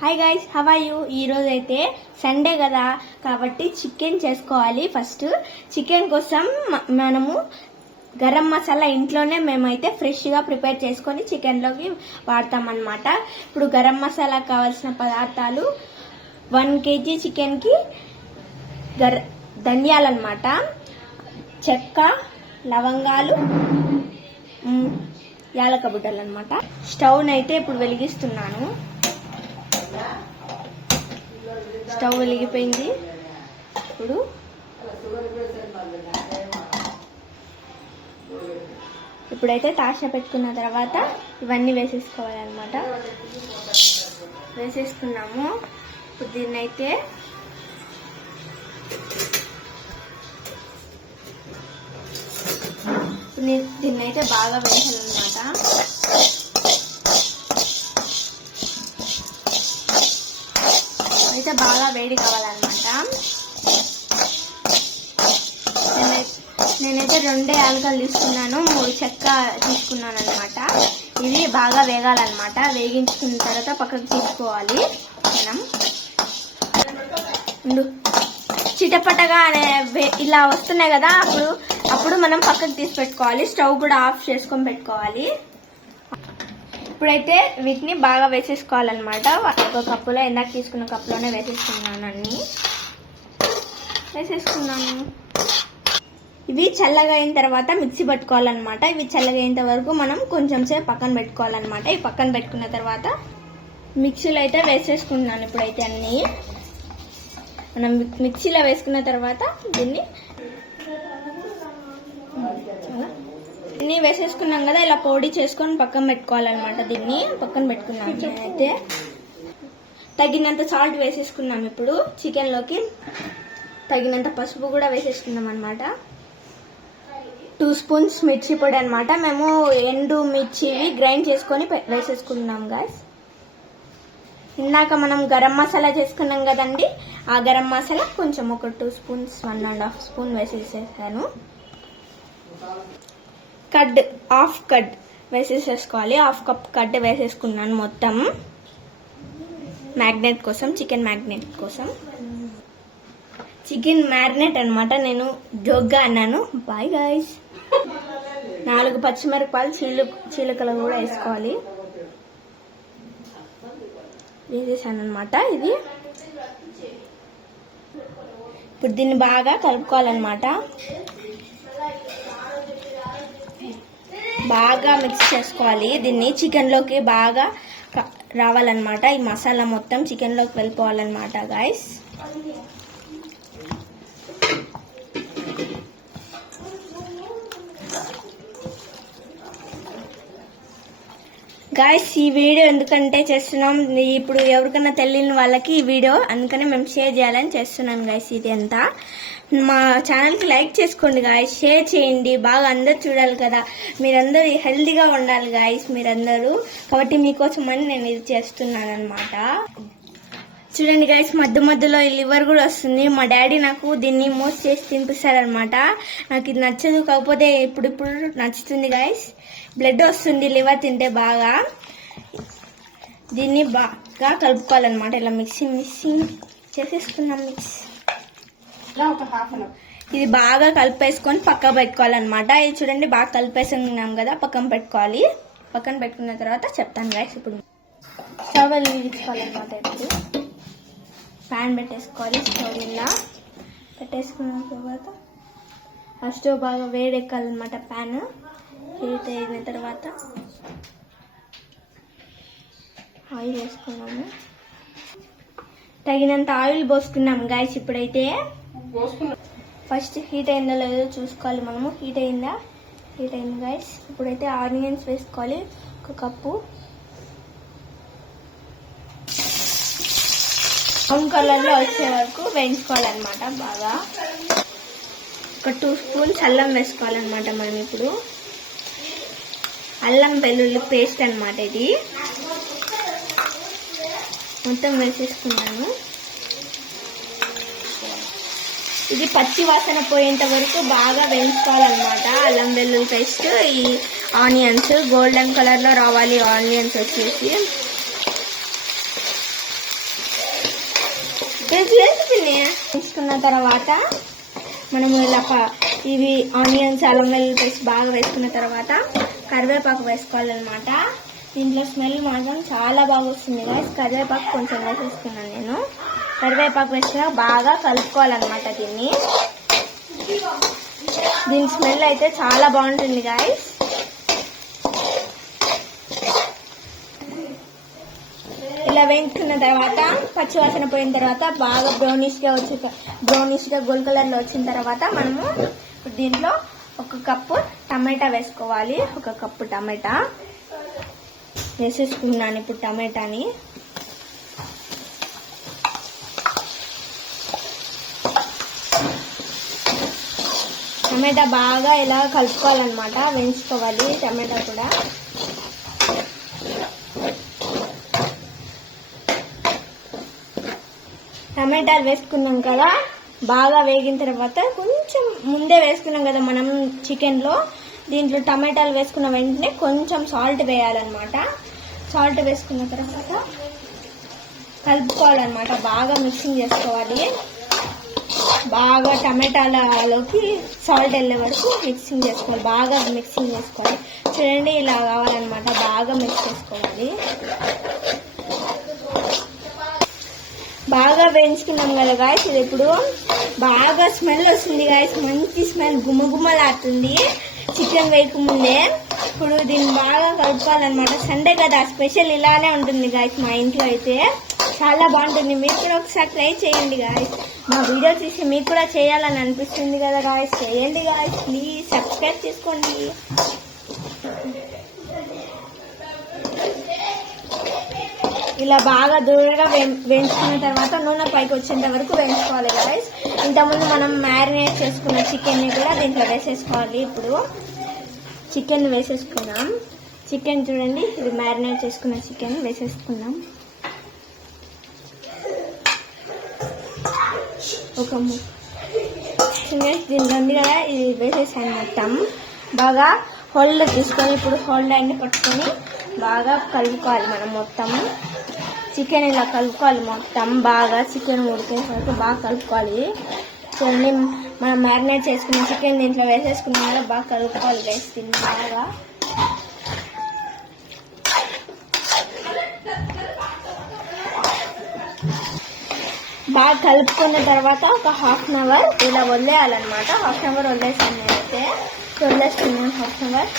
Hi guys, how are you? ఈరోజు అయితే Sunday కదా కాబట్టి చికెన్ చేసుకోవాలి. ఫస్ట్ చికెన్ కోసం మనము గరం మసాలా ఇంట్లోనే మేమైతే ఫ్రెష్గా ప్రిపేర్ చేసుకొని చికెన్లోకి వాడతామన్నమాట. ఇప్పుడు గరం మసాలా కావాల్సిన పదార్థాలు 1 kg చికెన్కి ధనియాలన్నమాట, చెక్క, లవంగాలు, యాలక బుడ్డలు అనమాట. స్టవ్ అయితే ఇప్పుడు వెలిగిస్తున్నాను. స్టవ్ వెలిగిపోయింది. ఇప్పుడైతే తాష పెట్టుకున్న తర్వాత ఇవన్నీ వేసేసుకోవాలన్నమాట. వేసేసుకున్నాము. ఇప్పుడు దీన్నైతే బాగా వేసాలన్నమాట. అయితే బాగా వేడి కావాలన్నమాట. నేనైతే 2 యాలకలు తీసుకున్నాను, 3 చెక్క తీసుకున్నాను అనమాట. ఇవి బాగా వేగాలన్నమాట. వేగించుకున్న తర్వాత పక్కకు తీసుకోవాలి. మనం చిటపటగా ఇలా వస్తున్నాయి కదా, అప్పుడు మనం పక్కకు తీసి పెట్టుకోవాలి. స్టవ్ కూడా ఆఫ్ చేసుకొని పెట్టుకోవాలి. ఇప్పుడైతే వీటిని బాగా వేసేసుకోవాలన్నమాట. ఒక కప్పులో ఇందాక తీసుకున్న కప్పులోనే వేసేసుకున్నాను. అన్ని వేసేసుకున్నాను. ఇవి చల్లగా అయిన తర్వాత మిక్సీ పట్టుకోవాలన్నమాట. ఇవి చల్లగా అయినంత వరకు మనం కొంచెం సేపు పక్కన పెట్టుకోవాలన్నమాట. ఇవి పక్కన పెట్టుకున్న తర్వాత మిక్సీలో అయితే వేసేసుకుంటున్నాను. ఇప్పుడైతే అన్ని మనం మిక్సీలో వేసుకున్న తర్వాత దీన్ని వేసేసుకున్నాం కదా, ఇలా పొడి చేసుకొని పక్కన పెట్టుకోవాలన్నమాట. దీన్ని పక్కన పెట్టుకున్నాం. నేనైతే తగినంత సాల్ట్ వేసేసుకున్నాం. ఇప్పుడు చికెన్లోకి తగినంత పసుపు కూడా వేసేసుకున్నాం అనమాట. 2 స్పూన్స్ మిర్చి పొడి అనమాట. మేము ఎండు మిర్చి గ్రైండ్ చేసుకొని వేసేసుకున్నాం గాయస్. ఇందాక మనం గరం మసాలా చేసుకున్నాం కదండి, ఆ గరం మసాలా కొంచెం ఒక 2 స్పూన్స్ 1.5 స్పూన్ వేసేసేసాను. హాఫ్ కడ్ వేసేసేసుకోవాలి. 1/2 కప్ కడ్ వేసేసుకున్నాను మొత్తం మ్యాగ్నెట్ కోసం, చికెన్ మ్యాగ్నెట్ కోసం. చికెన్ మ్యారినేట్ అనమాట. నేను జోగ్గా అన్నాను. Bye guys. 4 పచ్చిమిరపకాయలు చీలకలు కూడా వేసుకోవాలి. వేసేసాను అనమాట. ఇది ఇప్పుడు దీన్ని బాగా కలుపుకోవాలన్నమాట. బాగా మిక్స్ చేసుకోవాలి. దీన్ని చికెన్లోకి బాగా రావాలన్నమాట. ఈ మసాలా మొత్తం చికెన్లోకి వెళ్ళిపోవాలన్నమాట గాయస్. గాయస్, ఈ వీడియో ఎందుకంటే చేస్తున్నాం, ఇప్పుడు ఎవరికైనా తెలియని వాళ్ళకి ఈ వీడియో అందుకనే మేము షేర్ చేయాలని చేస్తున్నాం గాయస్. ఇది అంతా మా ఛానల్కి లైక్ చేసుకోండి గాయస్, షేర్ చేయండి. బాగా అందరు చూడాలి కదా, మీరందరూ హెల్తీగా ఉండాలి గాయస్ మీరందరూ. కాబట్టి మీకోసం అని నేను ఇది చేస్తున్నాను అనమాట. చూడండి గాయస్, మధ్యలో లివర్ కూడా వస్తుంది. మా డాడీ నాకు దీన్ని మోస్ట్ చేసి తినిపిస్తారనమాట. నాకు ఇది నచ్చదు, కాకపోతే ఇప్పుడు నచ్చుతుంది గాయస్. బ్లడ్ వస్తుంది లివర్ తింటే బాగా. దీన్ని బాగా కలుపుకోవాలన్నమాట. ఇలా మిక్సింగ్ చేసేసుకున్నాం. ఇది బాగా కలిపేసుకొని పక్కన పెట్టుకోవాలన్నమాట. ఇది చూడండి బాగా కలిపేసుకున్నాం కదా, పక్కన పెట్టుకోవాలి. పక్కన పెట్టుకున్న తర్వాత చెప్తాను గాయస్. ఇప్పుడు స్టవ్ వెలిగించుకోవాలన్నమాట. ఇప్పుడు ప్యాన్ పెట్టేసుకోవాలి. స్టవ్ ఇలా పెట్టేసుకున్న తర్వాత ఆ స్టవ్ బాగా వేడెక్కాలన్నమాట. ప్యాన్ హీట్ అయిన తర్వాత ఆయిల్ వేసుకున్నాము. తగినంత ఆయిల్ పోసుకున్నాము గాయస్. ఇప్పుడైతే ఫస్ట్ హీట్ అయిందో లేదో చూసుకోవాలి మనము. హీట్ అయింది గాయస్. ఇప్పుడైతే ఆనియన్స్ వేసుకోవాలి. 1 కప్పు బ్రౌన్ కలర్లో వచ్చే వరకు వేయించుకోవాలన్నమాట. బాగా ఒక 2 స్పూన్స్ అల్లం వేసుకోవాలన్నమాట. మనం ఇప్పుడు అల్లం వెల్లుల్లి పేస్ట్ అనమాట. ఇది మొత్తం వేసేసుకున్నాను. ఇది పచ్చి వాసన పోయేంత వరకు బాగా వేయించుకోవాలన్నమాట. అల్లం వెల్లుల్లి పేస్ట్, ఈ ఆనియన్స్ గోల్డెన్ కలర్లో రావాలి. ఆనియన్స్ వచ్చేసి తీసుకున్న తర్వాత మనం ఇలా ఇవి ఆనియన్స్ అల్లం వెల్లుల్లి పేస్ట్ బాగా వేసుకున్న తర్వాత కరివేపాకు వేసుకోవాలన్నమాట. దీంట్లో స్మెల్ మాత్రం చాలా బాగా వస్తుంది గాయస్. కరివేపాకు కొంచెం వేసేసుకున్నాను నేను. కరివేపాకు వేసుకున్నా బాగా కలుపుకోవాలన్నమాట దీన్ని. దీని స్మెల్ అయితే చాలా బాగుంటుంది గాయస్. ఇలా వేయించుకున్న తర్వాత పచ్చివాసన పోయిన తర్వాత బాగా బ్రౌనిష్గా గోల్డ్ కలర్లో వచ్చిన తర్వాత మనము దీంట్లో 1 కప్పు టమాటా వేసుకోవాలి. 1 కప్పు టమాటా వేసేసుకున్నాను. ఇప్పుడు టమాటాని టమాటా బాగా ఇలా కలుపుకోవాలన్నమాట, వేయించుకోవాలి టమాటా కూడా. టమాటాలు వేసుకున్నాం కదా, బాగా వేగిన తర్వాత కొంచెం ముందే వేసుకున్నాం కదా మనం చికెన్లో, దీంట్లో టమాటాలు వేసుకున్న వెంటనే కొంచెం సాల్ట్ వేయాలన్నమాట. సాల్ట్ వేసుకున్న తర్వాత కలుపుకోవాలన్నమాట, బాగా మిక్సింగ్ చేసుకోవాలి. బాగా టమాటాలలోకి సాల్ట్ వెళ్ళే వరకు మిక్సింగ్ చేసుకోవాలి, బాగా మిక్సింగ్ చేసుకోవాలి. చూడండి ఇలా కావాలన్నమాట, బాగా మిక్స్ చేసుకోవాలి. బాగా వేయించుకున్నాం కదా గాయస్. ఇది ఇప్పుడు బాగా స్మెల్ వస్తుంది గాయస్, మంచి స్మెల్ గుమ్మగుమ్మలాడుతుంది చికెన్ వేయకముందే. ఇప్పుడు దీన్ని బాగా కలుపుకోవాలన్నమాట. సండే కదా స్పెషల్ ఇలానే ఉంటుంది గాయస్. మా ఇంట్లో అయితే చాలా బాగుంటుంది. మీరు కూడా ఒకసారి ట్రై చేయండి గాయస్. మా వీడియో చూసి మీకు కూడా చేయాలని అనిపిస్తుంది కదా గాయస్. చేయండి గాయస్, ప్లీజ్ సబ్స్క్రైబ్ చేసుకోండి. ఇలా బాగా దూరంగా వేయించుకున్న తర్వాత నూనె పైకి వచ్చేంత వరకు వేయించుకోవాలి గాయస్. ఇంతకుముందు మనం మ్యారినేట్ చేసుకున్న చికెన్ని కూడా దీంట్లో వేసేసుకోవాలి. ఇప్పుడు చికెన్ వేసేసుకున్నాం. చికెన్ చూడండి, ఇది మ్యారినేట్ చేసుకున్న చికెన్ వేసేసుకున్నాం. దీంట్లో ఉంది కదా, ఇది వేసేసాను మొత్తం. బాగా హోల్డ్ తీసుకొని ఇప్పుడు హోల్డ్ అన్ని పట్టుకొని బాగా కలుపుకోవాలి మనం మొత్తం. చికెన్ ఇలా కలుపుకోవాలి మొత్తం బాగా. చికెన్ ఉడికే వరకు బాగా కలుపుకోవాలి. చూడండి, మనం మ్యారినేట్ చేసుకున్న చికెన్ దీంట్లో వేసేసుకున్న వల్ల బాగా కలుపుకోవాలి గైస్. దీన్ని బాగా కలుపుకున్న తర్వాత ఒక ½ అవర్ ఇలా వదిలేయాలన్నమాట. ½ అవర్ వదిలేసాను నేనైతే. వదిలేస్తున్నాను ½ అవర్.